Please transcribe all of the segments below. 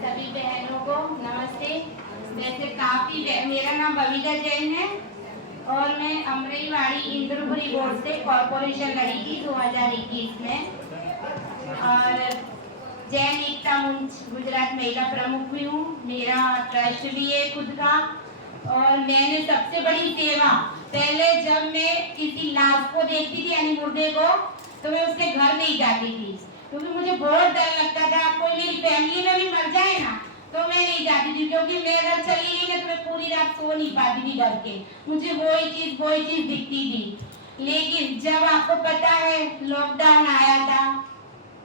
सभी बहनों को नमस्ते। वैसे काफी मेरा नाम बबीता जैन है और मैं अमरेलीवाड़ी इंद्रपुरी बोर्ड से कॉर्पोरेशन लड़ी थी 2021 में और जैन एकता मंच गुजरात महिला प्रमुख भी हूँ। मेरा ट्रस्ट भी है खुद का और मैंने सबसे बड़ी सेवा पहले जब मैं किसी लाश को देखती थी यानी मुर्दे को तो मैं उसके घर नहीं जाती थी क्योंकि मुझे बहुत डर लगता था कोई मेरी फैमिली में भी मर जाए ना तो मैं नहीं जाती थी क्योंकि मैं अगर चली गई ना तो मैं पूरी रात सो नहीं पाती थी डर के। मुझे वही चीज दिखती थी। लेकिन जब आपको पता है लॉकडाउन आया था,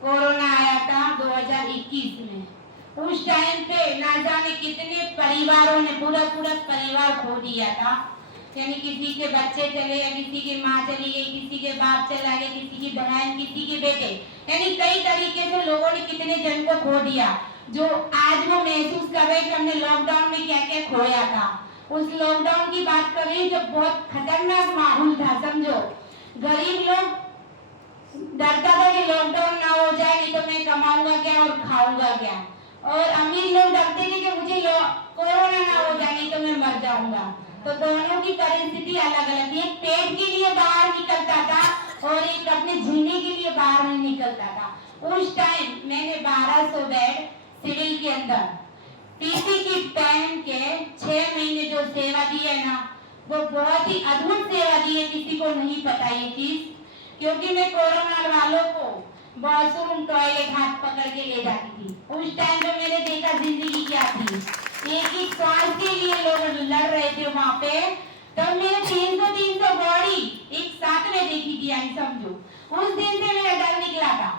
कोरोना आया था 2021 में, उस टाइम पे ना जाने कितने परिवारों ने पूरा परिवार खो दिया था। यानी किसी के बच्चे चले गए, किसी की माँ चली गई, किसी के बाप चला गया, किसी की बहन, किसी के बेटे, यानी कई तरीके से लोगों ने कितने जन को खो दिया। जो आज वो महसूस कर रहे कि हमने लॉकडाउन में क्या क्या खोया था। उस लॉकडाउन की बात कर रही हूँ जब बहुत खतरनाक माहौल था। समझो गरीब लोग डरता था कि लॉकडाउन ना हो जाए नहीं तो मैं कमाऊंगा क्या और खाऊंगा क्या, और अमीर लोग डरते थे कि मुझे कोरोना ना हो जाए नहीं तो मैं मर जाऊंगा। तो दोनों की परिस्थिति अलग अलग थी। एक पेट के लिए बाहर निकलता था और एक अपने जीने के लिए बाहर नहीं निकलता था। उस टाइम मैंने 1200 बेड सिविल के अंदर पीपी किट पहन के 6 महीने जो सेवा दी है ना वो बहुत ही अद्भुत सेवा दी है। किसी को नहीं पता ये चीज, क्योंकि मैं कोरोना वालों को वॉशरूम टॉयलेट हाथ पकड़ के ले जाती थी। उस टाइम पे मैंने देखा जिंदगी क्या थी। एक सांस के लिए लोग लड़ रहे थे वहां पे। तब मैंने 300 बॉडी एक साथ में देखी थी। यानी समझो उस दिन से मेरा डर निकला था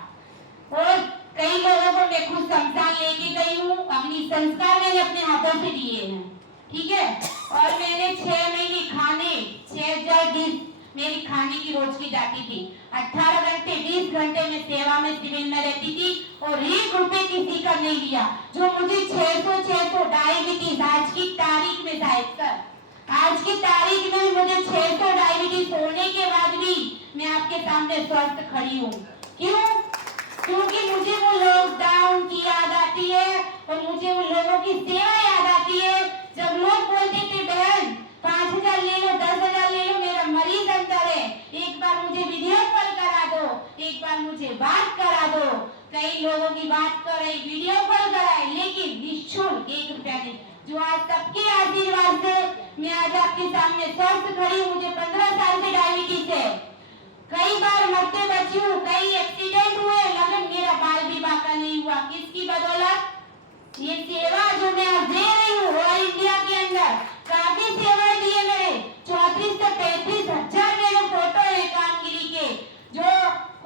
और कई लोगों को मैं खुद शमशान लेके गई हूँ। अग्नि संस्कार मैंने अपने हाथों से दिए हैं, ठीक है। और मैंने 6 महीने खाने 6000 डिश मेरी खाने की रोज की जाती थी। 18 घंटे 20 घंटे में सेवा में सिविल में रहती थी और 1 रुपए किसी का नहीं लिया। जो मुझे 600 डायबिटीज आज की तारीख में आज की तारीख में मुझे 600 डायबिटीज होने के बाद भी मैं आपके सामने स्वस्थ खड़ी हूँ। क्यों? क्योंकि मुझे वो लॉकडाउन की याद आती है और मुझे उन लोगों की सेवा याद आती है जब लोग बोलते थे बहन 5000 ले लो 10,000 ले लो, मेरा मरीज अंदर है, एक बार मुझे वीडियो कॉल करा दो, एक बार मुझे बात करा दो। कई लोगों की बात कर रही, वीडियो कॉल कराए, लेकिन निःशुल्क 1 रुपया नहीं। जो आज सबके आशीर्वाद से मैं आज आपके सामने स्वस्थ खड़ी हूँ। मुझे 15 साल से डायबिटीज है, कई बार मरते बची हूँ, कई एक्सीडेंट हुए, लेकिन मेरा बाल भी बाका नहीं हुआ। किसकी बदौलत? ये सेवा जो मैं आज दे रही हूँ ऑल इंडिया के अंदर काफी सेवाएं दी है। मेरे 34 से 35 हजार मेरे फोटो है कामगिरी के, जो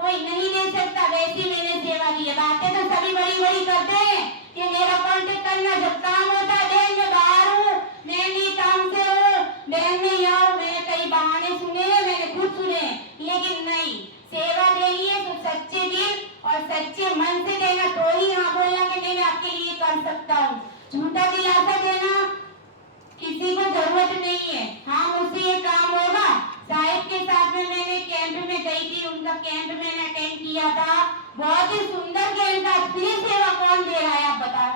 कोई नहीं दे सकता वैसी मैंने सेवा दी है। बातें तो सभी बड़ी करते हैं कि मेरा कांटेक्ट करना, जब काम होता है बहन मैं बाहर हूँ, मैं नहीं काम से हूँ, बहन मैं यहाँ हूँ। मैंने कई बहाने सुने हैं, मैंने खुद सुने, लेकिन नहीं, सेवा देनी है तो सच्चे दिल और सच्चे मन से देना, तो ही हाँ बोलना कि मैं आपके लिए कर सकता हूँ। झूठा दिलासा देना किसी को जरूरत नहीं है। हाँ मुझसे ये काम होगा। साहिब के साथ में मैंने कैंप में गई थी, उनका कैंप मैंने अटेंड किया था। बहुत ही सुंदर कैंप था। फ्री सेवा कौन दे रहा है आप बता,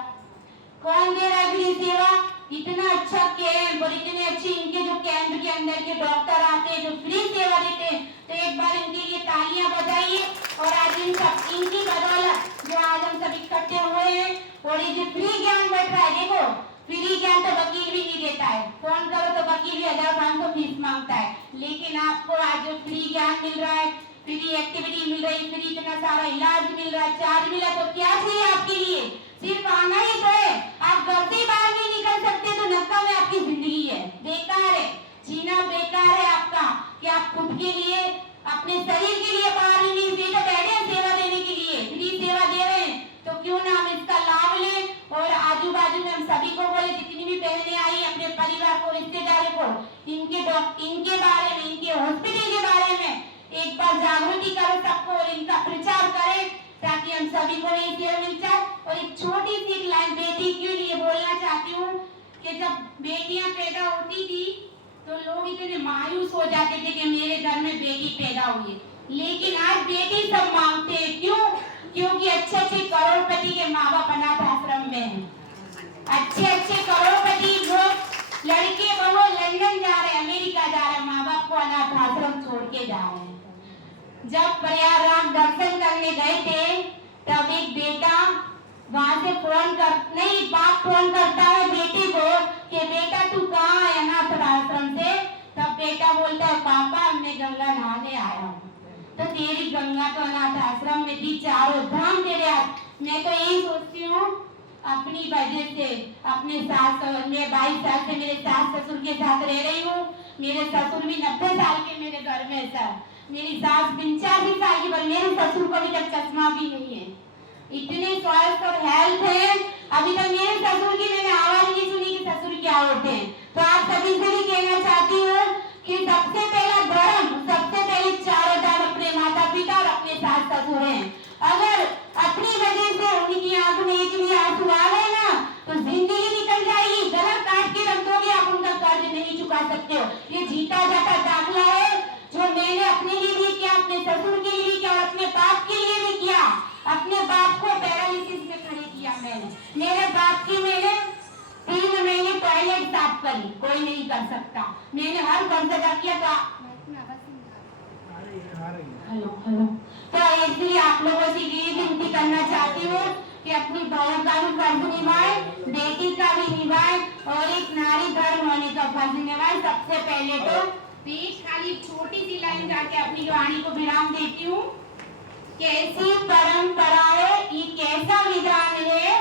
कौन दे रहा है फ्री सेवा? इतना अच्छा कैंप और इतने अच्छे इनके जो कैंप के अंदर के डॉक्टर आते हैं जो फ्री सेवा देते हैं, तो एक बार इनके लिए तालियां बजाइए। और आज इनकी बदौलत जो आज हम सब इकट्ठे हुए हैं और ये जो फ्री ज्ञान बैठ रहा है, देखो फ्री ज्ञान तो वकील भी नहीं देता है, फोन करो तो वकील भी 1500 फीस मांगता है। लेकिन आपको आज जो फ्री ज्ञान मिल रहा है, फ्री एक्टिविटी मिल रही, फ्री इतना सारा इलाज मिल रहा है, चार्ज मिला, तो क्या चाहिए आपके लिए? सिर्फ आना ही तो है। आप घर से बाहर नहीं निकल सकते तो नक्का में आपकी जिंदगी है, बेकार है, जीना बेकार है आपका। कि आप खुद के लिए अपने शरीर के लिए बाहर ही नहीं तो बैठे सेवा देने के लिए, फ्री सेवा दे रहे हैं, तो क्यों ना हम इसका लाभ लें। और आजू बाजू में हम सभी को बोले, जितनी भी बहनें आई अपने परिवार को, रिश्तेदारों को, इनके बारे में, इनके हॉस्पिटल के बारे में एक बार जागृति करो सबको और इनका प्रचार करें ताकि हम सभी को ये सेवा मिल जाए। और एक छोटी सी एक लाइन बेटी के लिए बोलना चाहती हूँ कि जब बेटियां पैदा होती थी तो लोग इतने मायूस हो जाते थे कि मेरे घर में बेटी पैदा हुई है, लेकिन आज बेटी सब मांगते हैं। क्यों? क्योंकि अच्छे करोड़पति के माँ बाप अनाथ आश्रम में हैं। अच्छे अच्छे करोड़पति लोग लड़के बहू लंदन जा रहे, अमेरिका जा रहे, माँ बाप को अनाथ आश्रम छोड़ के जा रहे हैं। जब प्रयागराज दर्शन करने गए थे तब एक बेटा वहां से बाप फोन करता है बेटे को कि बेटा तू कहाँ है अनाथ आश्रम से। तब बेटा बोलता है पापा मैं गंगा नहाने आया हूँ। तो तेरी गंगा तो अनाथ आश्रम में थी, चारों धाम तेरे हाथ। मैं तो यही सोचती हूँ अपनी वजह से अपने सास और मैं 22 साल से मेरे सास ससुर के साथ रह रही हूँ। मेरे ससुर भी 90 साल के मेरे घर में सर, मेरी सास 85 साल की, पर मेरे ससुर को अभी तक चश्मा भी नहीं है। इतने स्वस्थ और हेल्थ है, अभी तक मेरे ससुर की मैंने आवाज नहीं सुनी कि ससुर क्या होते हैं। तो आप सभी से भी कहना चाहती हूँ कि सबसे पहला धर्म, सबसे पहले चारों धाम अपने माता पिता और अपने सास ससुर हैं। अगर अपनी वजह से उनकी आंख में एक भी आंसू आ गए ना तो जिंदगी निकल जाएगी। गला काट के रख दोगे, आप उनका कर्ज नहीं चुका सकते हो। ये जीता जाता दाखला है जो मैंने अपने लिए भी किया, अपने ससुर के लिए भी किया, अपने बाप के लिए भी किया। अपने बाप को पैरालिसिस में खड़े किया मैंने। मेरे बाप की मैंने 3 महीने टॉयलेट साफ करी, कोई नहीं कर सकता। मैंने हर घर से किया था। हेलो तो इसलिए आप लोगों से ये विनती करना चाहती हूँ कि अपनी बहू का भी फर्ज निभाए, बेटी का भी निभाए और एक नारी धर्म होने का फर्ज निभाए। सबसे पहले तो खाली छोटी सी लाइन जाके अपनी वाणी को विराम देती हूँ। कैसी परंपरा है, ये कैसा विधान है